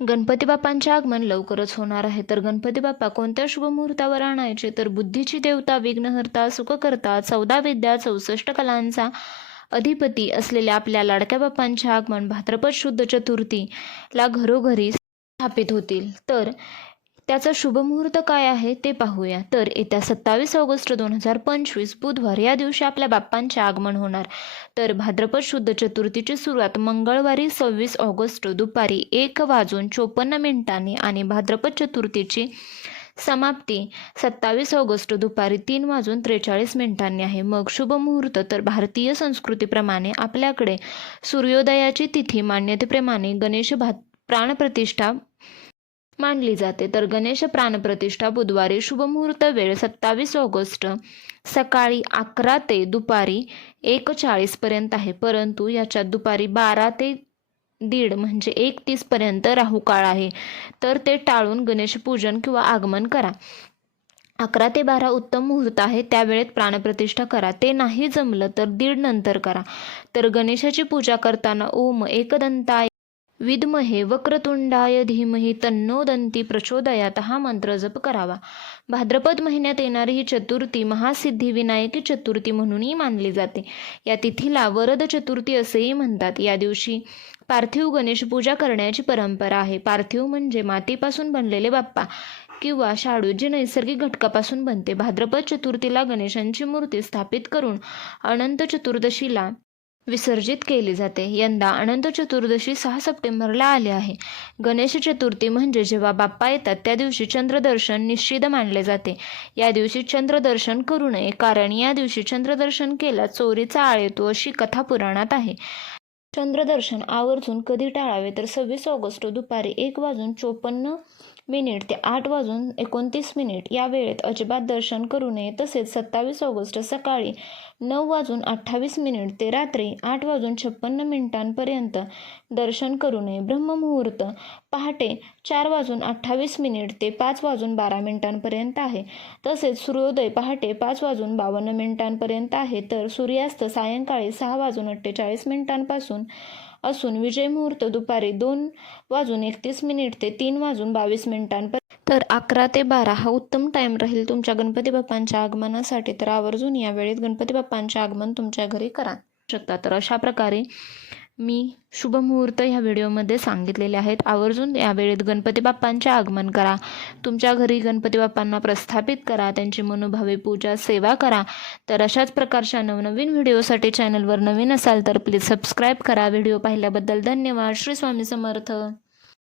गणपती बाप्पांचे आगमन लवकरच होणार आहे. तर गणपती बाप्पा कोणत्या शुभ मुहूर्तावर आणायचे? तर बुद्धीची देवता विघ्नहर्ता सुखकर्ता चौदा विद्या चौसष्ट कलांचा अधिपती असलेल्या आपल्या लाडक्या बाप्पांचे आगमन भाद्रपद शुद्ध चतुर्थीला घरोघरी स्थापित होतील. तर त्याचा शुभमुहूर्त काय आहे ते पाहूया. तर येत्या सत्तावीस ऑगस्ट दोन हजार पंचवीस बुधवार या दिवशी आपल्या बाप्पांचे आगमन होणार. तर भाद्रपद शुद्ध चतुर्थीची सुरुवात मंगळवारी सव्वीस ऑगस्ट दुपारी एक वाजून चोपन्न मिनिटांनी आणि भाद्रपद चतुर्थीची समाप्ती सत्तावीस ऑगस्ट दुपारी तीन वाजून त्रेचाळीस मिनिटांनी आहे. मग शुभ मुहूर्त तर भारतीय संस्कृतीप्रमाणे आपल्याकडे सूर्योदयाची तिथी मान्यतेप्रमाणे गणेश भात प्राणप्रतिष्ठा मानली जाते. तर गणेश प्राणप्रतिष्ठा बुधवारी शुभमुहूर्त वेळ सत्तावीस ऑगस्ट. सकाळी अकरा ते दुपारी एक चाळीसपर्यंत आहे. परंतु याच्यात दुपारी बारा ते दीड म्हणजे एक तीसपर्यंत राहू काळ आहे. तर ते टाळून गणेश पूजन किंवा आगमन करा. अकरा ते बारा उत्तम मुहूर्त आहे. त्यावेळेत प्राणप्रतिष्ठा करा. ते नाही जमलं तर दीड नंतर करा. तर गणेशाची पूजा करताना ओम एकदंताय. विद्महे वक्रतुंडाय धीमहि तन्नो दंती प्रचोदयात हा मंत्र जप करावा. भाद्रपद महिन्यात येणारी ही चतुर्थी महासिद्धी विनायकी चतुर्थी म्हणूनही मानली जाते. या तिथीला वरद चतुर्थी असेही म्हणतात. या दिवशी पार्थिव गणेश पूजा करण्याची परंपरा आहे. पार्थिव म्हणजे मातीपासून बनलेले बाप्पा किंवा शाडू जे नैसर्गिक घटकापासून बनते. भाद्रपद चतुर्थीला गणेशांची मूर्ती स्थापित करून अनंत चतुर्दशीला विसर्जित केली जाते. यंदा अनंत चतुर्दशी सहा सप्टेंबरला आले आहे. गणेश चतुर्थी म्हणजे जेव्हा बाप्पा येतात त्या दिवशी चंद्रदर्शन निश्चित मानले जाते. या दिवशी चंद्रदर्शन करू नये कारण या दिवशी चंद्रदर्शन केला चोरीचा आळ येतो अशी कथा पुराणात आहे. चंद्रदर्शन आवर्जून कधी टाळावे तर सव्वीस ऑगस्ट दुपारी एक वाजून चोपन्न मिनिट ते आठ वाजून एकोणतीस मिनिट. या वेळेत अजिबात दर्शन करू नये. तसेच सत्तावीस ऑगस्ट सकाळी नऊ वाजून अठ्ठावीस मिनिट ते रात्री आठ वाजून छप्पन्न मिनिटांपर्यंत दर्शन करू नये. ब्रह्ममुहूर्त पहाटे चार वाजून अठ्ठावीस मिनिट ते पाच वाजून बारा मिनिटांपर्यंत आहे. तसेच सूर्योदय पहाटे पाच वाजून बावन्न मिनिटांपर्यंत आहे. तर सूर्यास्त सायंकाळी सहा वाजून अठ्ठेचाळीस मिनिटांपासून असून विजय मुहूर्त दुपारी दोन वाजून एकतीस मिनिट ते तीन वाजून बावीस मिनिटांपर्यंत. तर अकरा ते बारा हा उत्तम टाईम राहील तुमच्या गणपती बाप्पांच्या आगमनासाठी. तर आवर्जून या वेळेत गणपती बाप्पांचे आगमन तुमच्या घरी करा. शकता. तर अशा प्रकारे मी शुभमुहूर्त ह्या व्हिडिओमध्ये सांगितलेले आहेत. आवर्जून या वेळेत गणपती बाप्पांचे आगमन करा. तुमच्या घरी गणपती बाप्पांना प्रस्थापित करा. त्यांची मनोभावे पूजा सेवा करा. तर अशाच प्रकारच्या नवनवीन व्हिडिओसाठी चॅनलवर नवीन असाल तर प्लीज सबस्क्राईब करा. व्हिडिओ पाहिल्याबद्दल धन्यवाद. श्री स्वामी समर्थ.